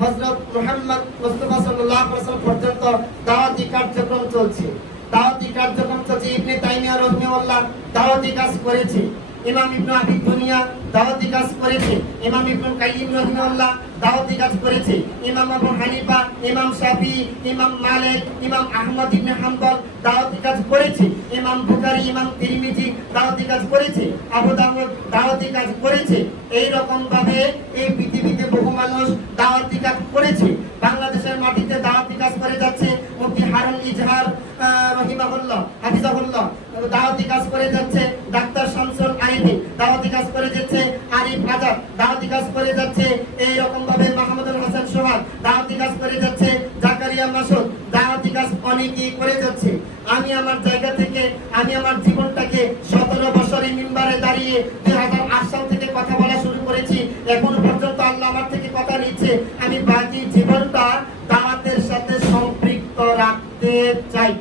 হযরত মুহাম্মদ মুস্তাফা সাল্লাল্লাহু আলাইহি ওয়াসাল্লাম পর্যন্ত দাওয়াতি কার্যক্রম চলছে। ইবনে তাইমিয়া রাহিমাহুল্লাহ দাওয়াতি কাজ করেছে, ইমাম ইবনে আবি দুনিয়া দাওয়াতি কাজ করেছে, ইমাম ইবনে কাইয়িম রাহিমাহুল্লাহ দাওয়াতি কাজ করেছে, ইমাম আবু হানিফা, ইমাম শাফিঈ, ইমাম মালিক, ইমাম আহমদ ইবনে হাম্বল দাওয়াতি কাজ করেছে, ইমাম বুখারী, ইমাম তিরমিজি দাওয়াতি কাজ করেছে, আবু দাউদ দাওয়াতি কাজ করেছে। এই রকম ভাবে এই পৃথিবীতে বহু মানুষ দাওয়াতি কাজ করেছে। বাংলাদেশের মাটিতে দাওয়াতি কাজ করে যাচ্ছে মুফতি হারুন ইজহার রাহিমাহুল্লাহ হাফিজাহুল্লাহ দাওয়াতি কাজ করে যাচ্ছে, ডাক্তার শামসুল আইনি দাওয়াতি কাজ করে যাচ্ছে, আরিফ আজাদ দাওয়াতি কাজ করে যাচ্ছে। এই রকম ভাবে মাহমুদুল হাসান সোহাগ দাওয়াতি কাজ করে যাচ্ছে, জাকারিয়া মাসুদ দাওয়াতি কাজ অনেকেই করে যাচ্ছে। আমি আমার জায়গা থেকে আমি আমার জীবনটাকে 17 বছরের মিম্বারে দাঁড়িয়ে 2008 সাল থেকে কথা বলা শুরু করেছি। এখনো পর্যন্ত আল্লাহ আমার থেকে কথা নিচ্ছে। আমি বাকি জীবনটা দাওয়াতের সাথে সম্পৃক্ত রাখতে চাই।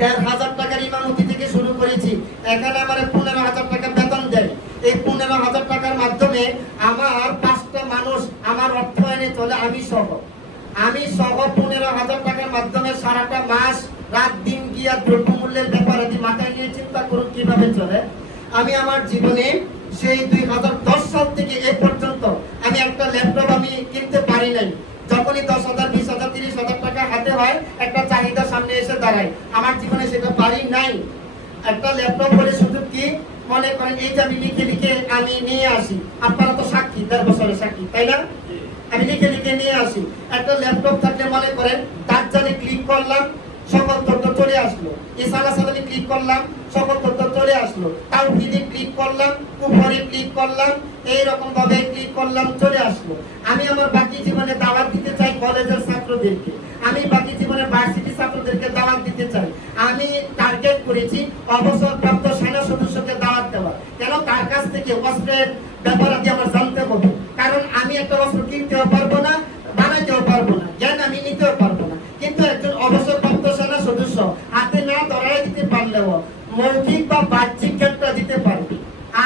13,000 টাকার ইমামতি থেকে শুরু করেছি। এখানে আমার 15,000 টাকা বেতন দেয়। এই 15,000 টাকার মাধ্যমে আমার 5টা মানুষ আমার অর্থায়নে চলে, আমি সহ 15,000 টাকার মাধ্যমে সারাটা মাস রাত দিন গিয়া দ্রব্যমূল্যের ব্যাপারে মাথায় নিয়ে চিন্তা করুন কিভাবে চলে। আমি আমার জীবনে সেই 2010 সাল থেকে এ পর্যন্ত আমি একটা ল্যাপটপ আমি কিনতে পারি নাই। যখনই 10,000, 20,000, 30,000 টাকা হাতে হয় একটা চাহিদা সামনে এসে দাঁড়ায়। আমার জীবনে সেটা পারি নাই। একটা ল্যাপটপ বলে শুধু কি মনে করেন, এই যে আমি লিখে আমি নিয়ে আসি, আপনারা তো সাক্ষী, 10 বছরের সাক্ষী, তাই না? আমি লিখে নিয়ে আসি। একটা ল্যাপটপ থাকলে মনে করেন দাজ্জালে ক্লিক করলাম, সকল তথ্য চলে আসলো। ইসালা সালামে ক্লিক করলাম, সকল তথ্য চলে আসলো। তাওহীদে ক্লিক করলাম, কুফরে ক্লিক করলাম, এই রকম ভাবে ক্লিক করলাম, চলে আসলো। আমি আমার বাকি জীবনে দাওয়াত দিতে চাই কলেজের ছাত্রদেরকে, আমি বাকি জীবনে ভার্সিটি ছাত্রদেরকে দাওয়াত দিতে চাই। আমি টার্গেট করেছি অবসরপ্রাপ্ত সেনা সদস্যকে দাওয়াত দেওয়া। কেন? তার কাছ থেকে অস্ত্রের ব্যাপারে আমার জানতে হবে। কারণ আমি একটা অস্ত্র কিনতেও পারবো না, বানাইতেও পারবো না, জ্ঞান আমি নিতেও পারবো না। কিন্তু একজন অবসরপ্রাপ্ত সেনা সদস্য হাতে না ধরাই দিতে পারলেও মৌখিক বা বাহ্যিক জ্ঞানটা দিতে পারবে।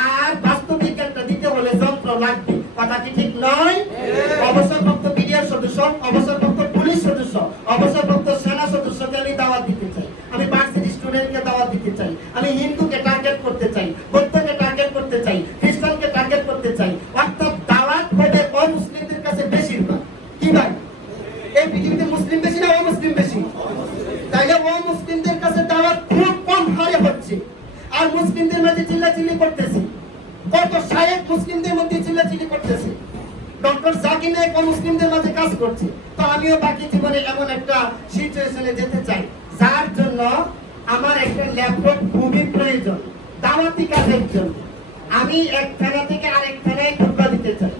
আর বাস্তবিক জ্ঞানটা দিতে হলে যন্ত্র লাগবে। কথা কি ঠিক নয়? অবসরপ্রাপ্ত বিডিআর সদস্য, অবসরপ্রাপ্ত পুলিশ সদস্য, অবসরপ্রাপ্ত সেনা সদস্যকে আমি দাওয়াত দিতে চাই। আমি ভার্সিটি স্টুডেন্টকে দাওয়াত দিতে চাই। আমি হিন্দুকে টার্গেট করতে চাই, বৌদ্ধকে টার্গেট করতে চাই, খ্রিস্টানকে টার্গেট করতে চাই। অর্থাৎ দাওয়াত হবে অমুসলিমদের কাছে বেশিরভাগ। কি ভাই, এই পৃথিবীতে মুসলিম বেশি না অমুসলিম বেশি? তাইলে অমুসলিমদের কাছে দাওয়াত খুব কম হারে হচ্ছে। আর মুসলিমদের মধ্যে চিল্লাচিল্লি করতেছে। কত শায়েখ মুসলিমদের মধ্যে চিল্লাচিল্লি করতেছে। ডক্টর জাকির নায়েক মুসলিমদের মাঝে কাজ করছে। তো আমিও বাকি জীবনে এমন একটা সিচুয়েশনে যেতে চাই, যার জন্য আমার একটা ল্যাপটপ খুবই প্রয়োজন দাওয়াতি কাজের জন্য। আমি এক থানা থেকে আরেক থানায় খুতবা দিতে চাই।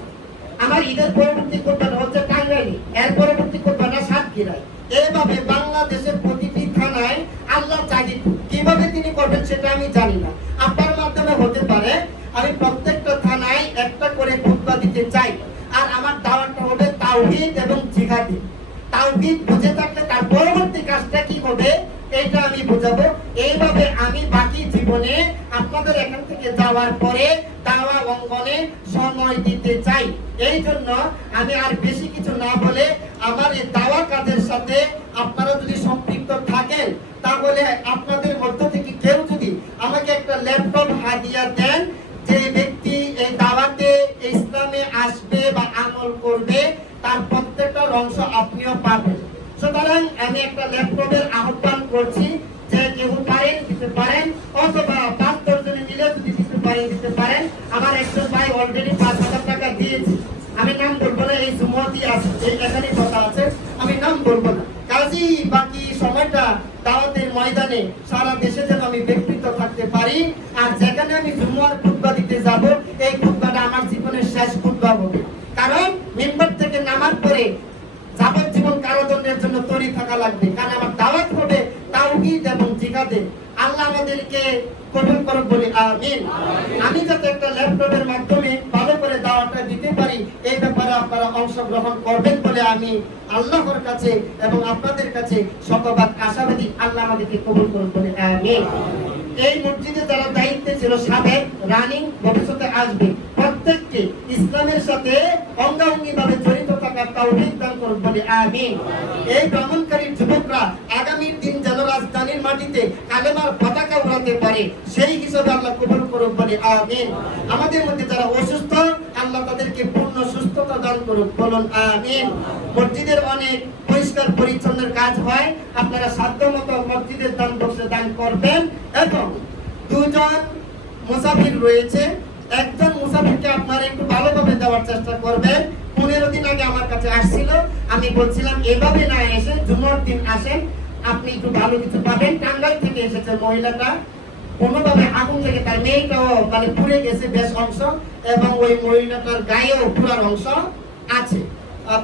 আমার ঈদের পরবর্তী খুতবাটা হচ্ছে টাঙ্গাইলে, এর পরবর্তী খুতবাটা সাতক্ষীরায়। এইভাবে বাংলাদেশের প্রতিটি থানায় আল্লাহ চাহিদ কিভাবে তিনি করবেন সেটা আমি জানি না। আপনার মাধ্যমে হতে পারে আমি প্রত্যেকটা থানায় একটা করে খুতবা দিতে চাই। আর আমার দাওয়াতটা হবে তাওহীদ এবং জিহাদি। তাওহীদ বুঝে থাকলে তার পরবর্তী কাজটা কি হবে এটা আমি বোঝাবো। এইভাবে আমি বাকি জীবনে আপনাদের এখান থেকে যাওয়ার পরে দাওয়া অঙ্গনে সময় দিতে চাই। এই জন্য আমি আর বেশি কিছু না বলে আমার এই দাওয়া কাজের সাথে আপনারা যদি সম্পৃক্ত থাকেন, তাহলে আপনাদের মধ্য থেকে কেউ যদি আমাকে একটা ল্যাপটপ হাদিয়া দেন, যে ব্যক্তি এই দাওয়াতে ইসলামে আসবে বা আমল করবে, তার প্রত্যেকটা অংশ আপনিও পাবেন। সুতরাং আমি একটা ল্যাপটপের আহ্বান করছি, যে কেউ পারেন দিতে পারেন, অথবা 5-10 জনে মিলে যদি দিতে পারেন। আমার একজন ভাই অলরেডি 5,000 টাকা দিয়েছে। আমি নাম বলবো না, এই জুমতি আছে, এখানে কথা আছে, আমি নাম বলবো না। কাজী বাকি সময়টা দাওয়াতের ময়দানে সারা দেশে যেন আমি ব্যক্তিত্ব থাকতে পারি। আর যেখানে আমি জুমার খুতবা দিতে যাব, এই খুতবাটা আমার জীবনের শেষ খুতবা হবে। কারণ মিম্বার থেকে নামার পরে যাবজ্জীবন কারাদণ্ডের জন্য তৈরি থাকা লাগবে। কারণ আমার দাওয়াত হবে তাওহীদ এবং জিহাদে। আল্লাহ আমাদেরকে কবুল করুক বলি আমিন। আমি যাতে একটা ল্যাপটপের মাধ্যমে ভালো করে দাওয়াতটা দিতে পারি, এই ব্যাপারে আপনারা অংশগ্রহণ করবেন বলে আমি আল্লাহর কাছে এবং আপনাদের কাছে শতভাগ আশাবাদী। আল্লাহ আমাদেরকে কবুল করুন বলে আমিন। এই মসজিদে যারা দায়িত্বে ছিল সাবেক, রানিং, ভবিষ্যতে আসবে, প্রত্যেককে ইসলামের সাথে অঙ্গাঙ্গি ভাবে জড়িত থাকার তৌফিক দান করুন, বলি আমিন। এই ভ্রমণকারী যুবকরা আগামীর দিন যেন রাজধানীর মাটিতে কালেমার পতাকা উড়াতে পারে, সেই হিসাবে আল্লাহ কবুল করুন, বলি আমিন। আমাদের মধ্যে যারা অসুস্থ, আল্লাহ তাদেরকে পূর্ণ সুস্থতা দান করুন, বলুন আমিন। মসজিদের অনেক পরিষ্কার পরিচ্ছন্নের কাজ হয়, আপনারা সাধ্যমতো মসজিদের দান বক্সে দান করবেন। এবং দুজন মুসাফির রয়েছে, একজন মুসাফিরকে আপনারা একটু ভালোভাবে দেওয়ার চেষ্টা করবেন। 15 দিন আগে আমার কাছে আসছিল, আমি বলছিলাম এভাবে না এসে জুমার দিন আসেন, আপনি একটু ভালো কিছু পাবেন। টাঙ্গাইল থেকে এসেছে মহিলাটা, কোনোভাবে আগুন লেগে তার মেয়েটাও মানে পুড়ে গেছে বেশ অংশ, এবং ওই মহিলাটার গায়েও পুরার অংশ আছে।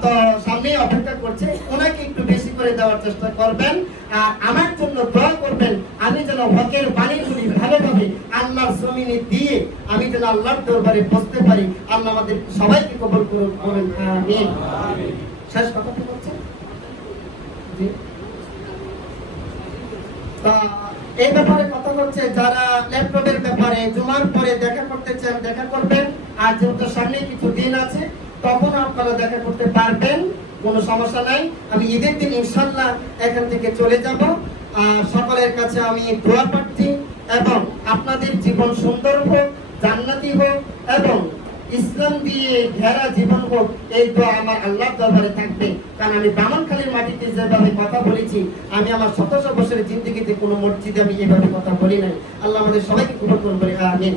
তো সামনে অপেক্ষা করছে, ওনাকে একটু বেশি করে দেওয়ার চেষ্টা করবেন। আর আমার জন্য দোয়া করবেন, আমি যেন হকের বাণীগুলি ভালোভাবে আল্লাহর জমিনে দিয়ে আমি যেন আল্লাহর দরবারে বসতে পারি। আল্লাহ আমাদের সবাইকে কবুল করুন, বলেন আমিন। শেষ কথা কি বলছেন? জি, এই ব্যাপারে কথা হচ্ছে, যারা ল্যাপটপের ব্যাপারে জুমার পরে দেখা করতে চান দেখা করবেন। আর যেহেতু সামনে কিছু দিন আছে, তখন আপনারা দেখা করতে পারবেন, কোনো সমস্যা নাই। আমি ঈদের দিন ইনশাআল্লাহ এখান থেকে চলে যাব। সকলের কাছে আমি দোয়া প্রার্থী, এবং আপনাদের জীবন সুন্দর হোক, জান্নাতি হোক, এবং ইসলাম দিয়ে ঘেরা জীবন হোক, এই দোয়া আমার আল্লাহর দরবারে থাকবে। কারণ আমি ব্রাহ্মণখালীর মাটিতে যেভাবে কথা বলেছি, আমি আমার 100 বছরের জিন্দেগিতে কোনো মসজিদে আমি এভাবে কথা বলি নাই। আল্লাহ আমাদের সবাইকে কবুল করুন, বলি আমিন।